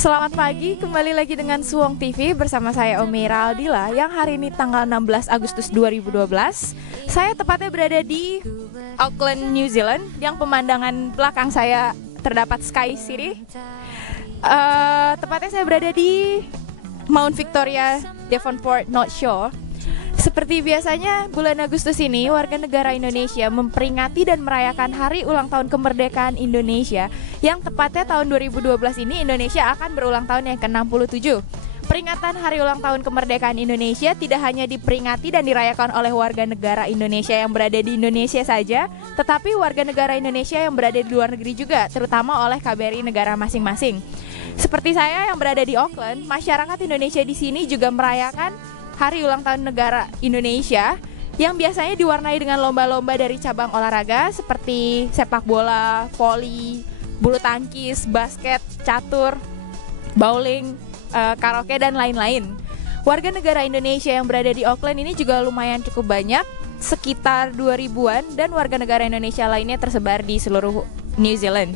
Selamat pagi, kembali lagi dengan Suwong TV bersama saya Omeira Aldila yang hari ini tanggal 16 Agustus 2012. Saya tepatnya berada di Auckland, New Zealand, yang pemandangan belakang saya terdapat Sky City. Tepatnya saya berada di Mount Victoria, Devonport, North Shore. Seperti biasanya, bulan Agustus ini warga negara Indonesia memperingati dan merayakan hari ulang tahun kemerdekaan Indonesia, yang tepatnya tahun 2012 ini Indonesia akan berulang tahun yang ke-67. Peringatan hari ulang tahun kemerdekaan Indonesia tidak hanya diperingati dan dirayakan oleh warga negara Indonesia yang berada di Indonesia saja, tetapi warga negara Indonesia yang berada di luar negeri juga, terutama oleh KBRI negara masing-masing. Seperti saya yang berada di Auckland, masyarakat Indonesia di sini juga merayakan Hari Ulang Tahun Negara Indonesia yang biasanya diwarnai dengan lomba-lomba dari cabang olahraga seperti sepak bola, voli, bulu tangkis, basket, catur, bowling, karaoke, dan lain-lain. Warga negara Indonesia yang berada di Auckland ini juga lumayan cukup banyak, sekitar 2000-an, dan warga negara Indonesia lainnya tersebar di seluruh New Zealand.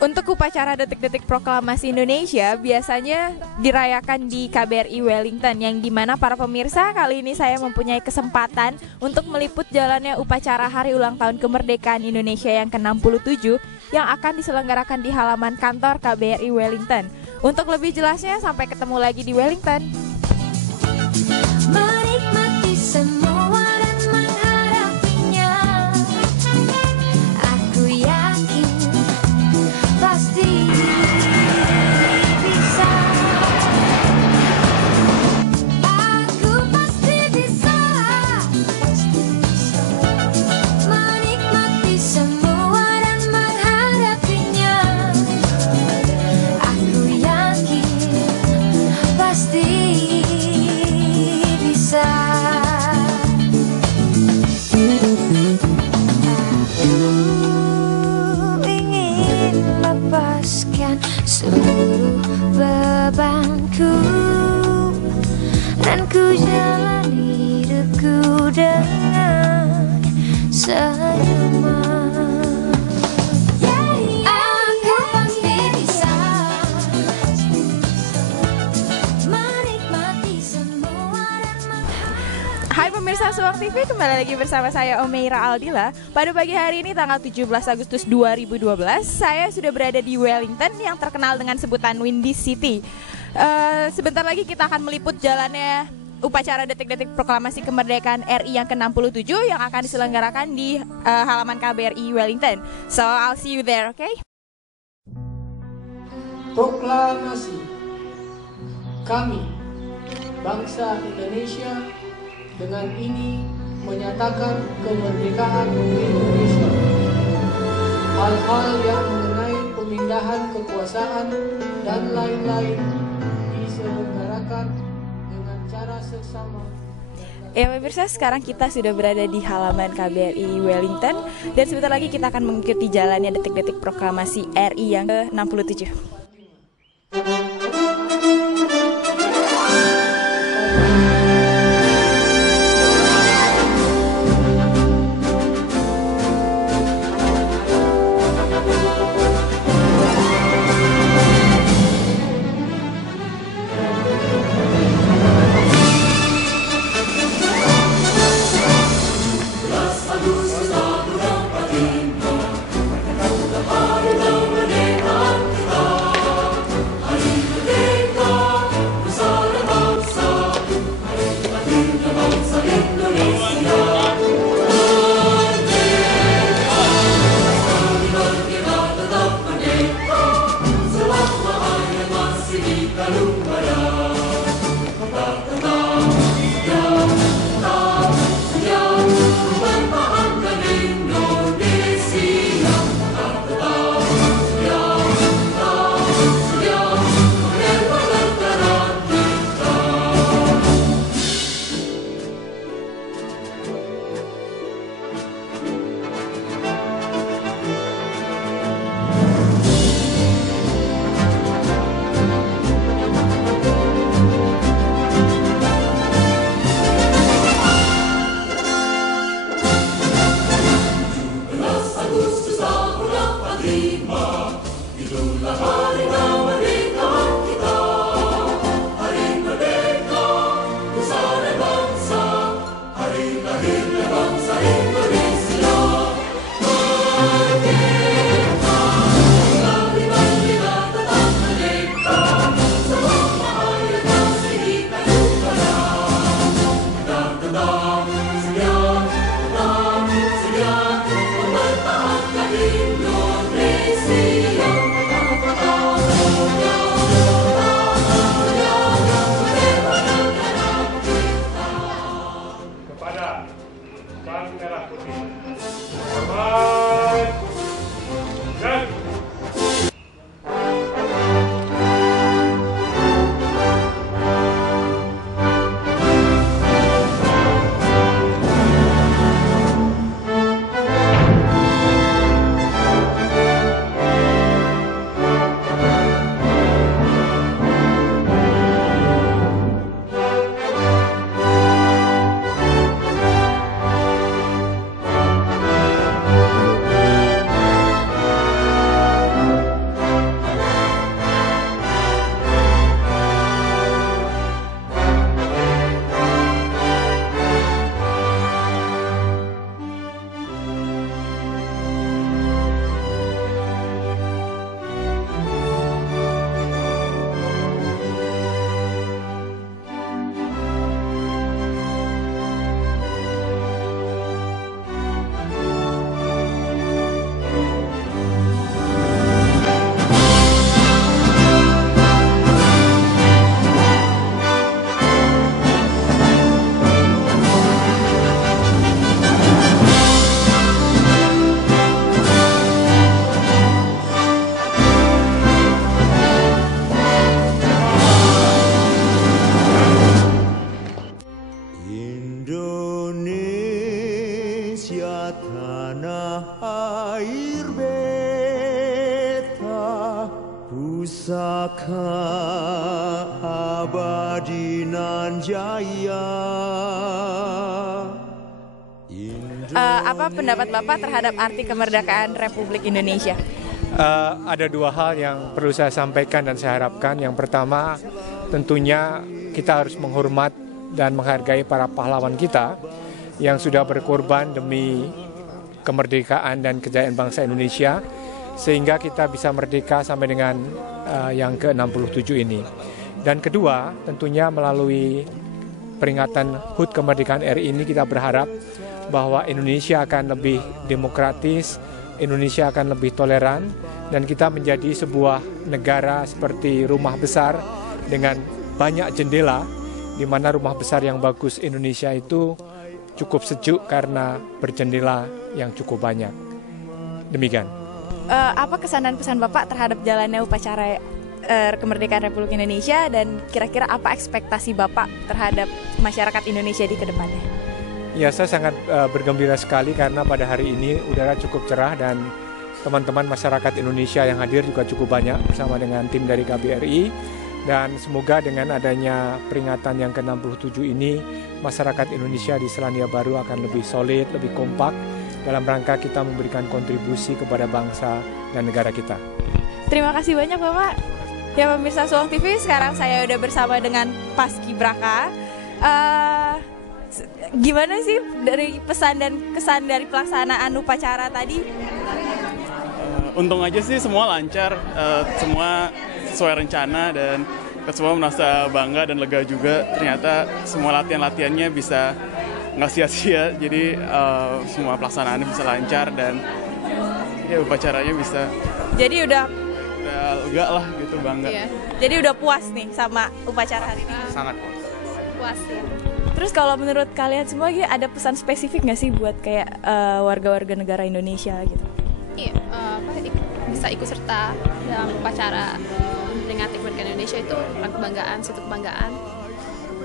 Untuk upacara detik-detik proklamasi Indonesia biasanya dirayakan di KBRI Wellington, yang dimana para pemirsa, kali ini saya mempunyai kesempatan untuk meliput jalannya upacara Hari Ulang Tahun Kemerdekaan Indonesia yang ke-67 yang akan diselenggarakan di halaman kantor KBRI Wellington. Untuk lebih jelasnya, sampai ketemu lagi di Wellington. Menikmati semua dan menghadapinya, aku yakin pasti bisa. Aku pasti bisa menikmati semua dan menghadapinya. Aku yakin pasti bisa. Lepaskan seluruh bebanku dan ku jalani hidupku dengan senyuman. Aku pasti bisa menikmati semua dan Hai pemirsa Suwong TV, kembali lagi bersama saya Omeira Aldila. Pada pagi hari ini tanggal 17 Agustus 2012, saya sudah berada di Wellington yang terkenal dengan sebutan Windy City. Sebentar lagi kita akan meliput jalannya upacara detik-detik proklamasi kemerdekaan RI yang ke-67 yang akan diselenggarakan di halaman KBRI Wellington. So I'll see you there, okay? Proklamasi. Kami, bangsa Indonesia, dengan ini menyatakan kemerdekaan Indonesia. Hal-hal yang mengenai pemindahan kekuasaan dan lain-lain diselenggarakan dengan cara seksama. Ya pemirsa, sekarang kita sudah berada di halaman KBRI Wellington dan sebentar lagi kita akan mengikuti jalannya detik-detik proklamasi RI yang ke-67. hari Indonesia tanah air beta, pusaka abadi nan jaya. Apa pendapat Bapak terhadap arti kemerdekaan Republik Indonesia? Ada dua hal yang perlu saya sampaikan dan saya harapkan. Yang pertama, tentunya kita harus menghormat dan menghargai para pahlawan kita yang sudah berkorban demi kemerdekaan dan kejayaan bangsa Indonesia, sehingga kita bisa merdeka sampai dengan yang ke-67 ini. Dan kedua, tentunya melalui peringatan HUT kemerdekaan RI ini kita berharap bahwa Indonesia akan lebih demokratis, Indonesia akan lebih toleran, dan kita menjadi sebuah negara seperti rumah besar dengan banyak jendela, di mana rumah besar yang bagus Indonesia itu cukup sejuk karena berjendela yang cukup banyak. Demikian. Apa kesan dan pesan Bapak terhadap jalannya upacara kemerdekaan Republik Indonesia, dan kira-kira apa ekspektasi Bapak terhadap masyarakat Indonesia di kedepannya? Ya, saya sangat bergembira sekali karena pada hari ini udara cukup cerah dan teman-teman masyarakat Indonesia yang hadir juga cukup banyak bersama dengan tim dari KBRI, dan semoga dengan adanya peringatan yang ke-67 ini masyarakat Indonesia di Selandia Baru akan lebih solid, lebih kompak dalam rangka kita memberikan kontribusi kepada bangsa dan negara kita. Terima kasih banyak Bapak. Ya pemirsa Suang TV, sekarang saya udah bersama dengan Paskibraka. Gimana sih dari pesan dan kesan dari pelaksanaan upacara tadi? Untung aja sih semua lancar, semua sesuai rencana, dan semua merasa bangga dan lega juga. Ternyata semua latihan-latihannya bisa nggak sia-sia, jadi semua pelaksanaannya bisa lancar dan ya upacaranya bisa. Jadi udah lega lah gitu, bangga. Iya. Jadi udah puas nih sama upacara hari ini? Sangat Puas ya. Terus kalau menurut kalian semua ada pesan spesifik nggak sih buat kayak warga-warga negara Indonesia gitu? Iya, bisa ikut serta dalam upacara memperingati kemerdekaan Indonesia itu kebanggaan, suatu kebanggaan,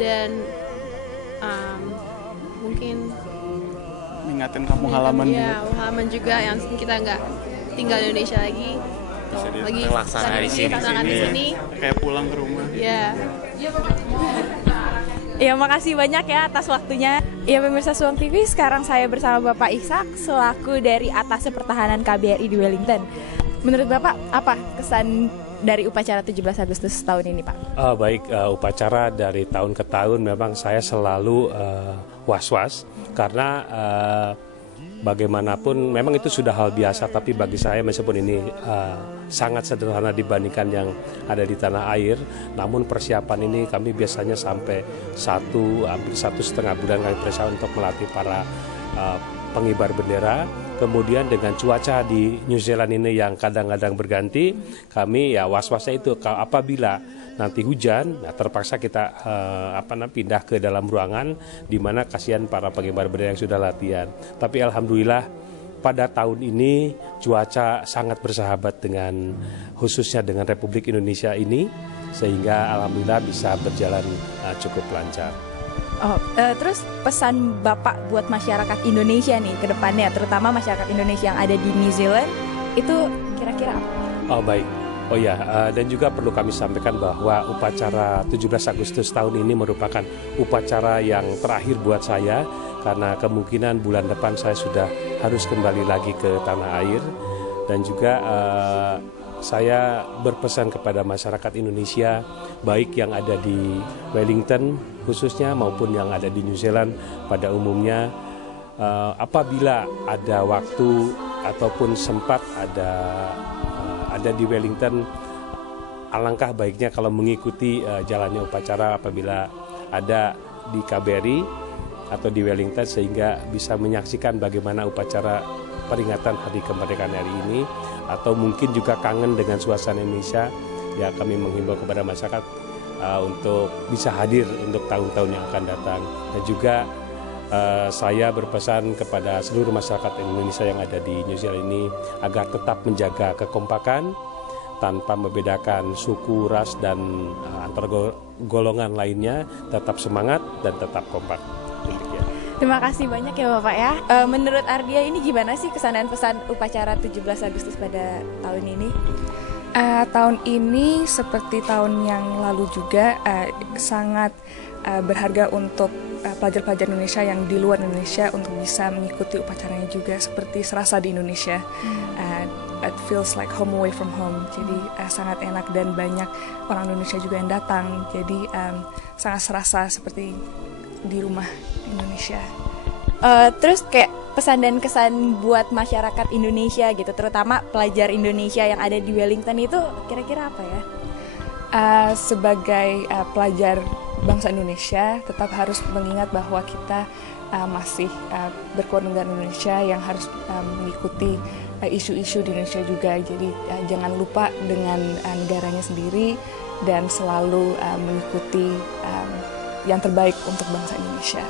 dan mungkin mengingatkan kampung halaman juga. Ya, halaman juga yang kita nggak tinggal di Indonesia lagi, lagi laksanakan di sini, kayak pulang ke rumah. Ya. Ya, makasih banyak ya atas waktunya. Ya pemirsa Suang TV, sekarang saya bersama Bapak Ishak selaku dari Atasé Pertahanan KBRI di Wellington. Menurut Bapak, apa kesan dari upacara 17 Agustus tahun ini, Pak? Baik, upacara dari tahun ke tahun memang saya selalu was-was karena bagaimanapun memang itu sudah hal biasa, tapi bagi saya meskipun ini sangat sederhana dibandingkan yang ada di tanah air, namun persiapan ini kami biasanya sampai hampir 1,5 bulan kami persiapan untuk melatih para pengibar bendera. Kemudian dengan cuaca di New Zealand ini yang kadang-kadang berganti, kami ya was-wasnya itu apabila nanti hujan, nah terpaksa kita pindah ke dalam ruangan di mana kasihan para pengibar bendera yang sudah latihan. Tapi alhamdulillah pada tahun ini cuaca sangat bersahabat dengan khususnya dengan Republik Indonesia ini, sehingga alhamdulillah bisa berjalan cukup lancar. Terus pesan Bapak buat masyarakat Indonesia nih ke depannya, terutama masyarakat Indonesia yang ada di New Zealand, itu kira-kira apa? Baik. Dan juga perlu kami sampaikan bahwa upacara 17 Agustus tahun ini merupakan upacara yang terakhir buat saya, karena kemungkinan bulan depan saya sudah harus kembali lagi ke tanah air. Dan juga saya berpesan kepada masyarakat Indonesia, baik yang ada di Wellington khususnya maupun yang ada di New Zealand pada umumnya, apabila ada waktu ataupun sempat ada di Wellington, alangkah baiknya kalau mengikuti jalannya upacara apabila ada di KBRI atau di Wellington, sehingga bisa menyaksikan bagaimana upacara peringatan Hari Kemerdekaan RI ini, atau mungkin juga kangen dengan suasana Indonesia. Ya, kami menghimbau kepada masyarakat untuk bisa hadir untuk tahun-tahun yang akan datang. Dan juga saya berpesan kepada seluruh masyarakat Indonesia yang ada di New Zealand ini agar tetap menjaga kekompakan tanpa membedakan suku, ras, dan antar golongan lainnya, tetap semangat dan tetap kompak. Demikian. Terima kasih banyak ya Bapak ya. Menurut Ardia ini gimana sih kesan dan pesan upacara 17 Agustus pada tahun ini? Tahun ini seperti tahun yang lalu juga sangat berharga untuk pelajar-pelajar Indonesia yang di luar Indonesia untuk bisa mengikuti upacaranya juga seperti serasa di Indonesia. It feels like home away from home. Jadi sangat enak dan banyak orang Indonesia juga yang datang. Jadi sangat serasa seperti di rumah Indonesia. Terus kayak pesan dan kesan buat masyarakat Indonesia gitu, terutama pelajar Indonesia yang ada di Wellington itu kira-kira apa ya? Sebagai pelajar bangsa Indonesia tetap harus mengingat bahwa kita masih berkeluarga negara Indonesia yang harus mengikuti isu-isu di Indonesia juga. Jadi jangan lupa dengan negaranya sendiri dan selalu mengikuti yang terbaik untuk bangsa Indonesia.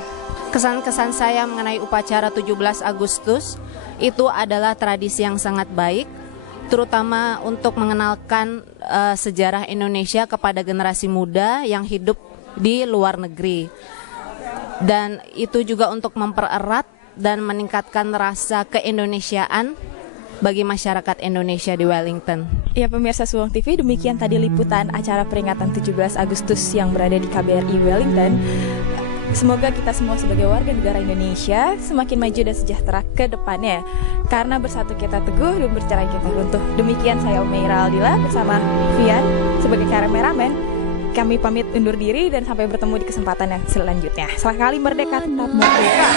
Kesan-kesan saya mengenai upacara 17 Agustus itu adalah tradisi yang sangat baik, terutama untuk mengenalkan sejarah Indonesia kepada generasi muda yang hidup di luar negeri. Dan itu juga untuk mempererat dan meningkatkan rasa keindonesiaan bagi masyarakat Indonesia di Wellington. Ya pemirsa Suwung TV, demikian tadi liputan acara peringatan 17 Agustus yang berada di KBRI Wellington. Semoga kita semua sebagai warga negara Indonesia semakin maju dan sejahtera ke depannya. Karena bersatu kita teguh dan bercerai kita runtuh. Demikian saya Umaira Aldila bersama Vian sebagai kameramen. Kami pamit undur diri dan sampai bertemu di kesempatan yang selanjutnya. Sekali merdeka tetap merdeka.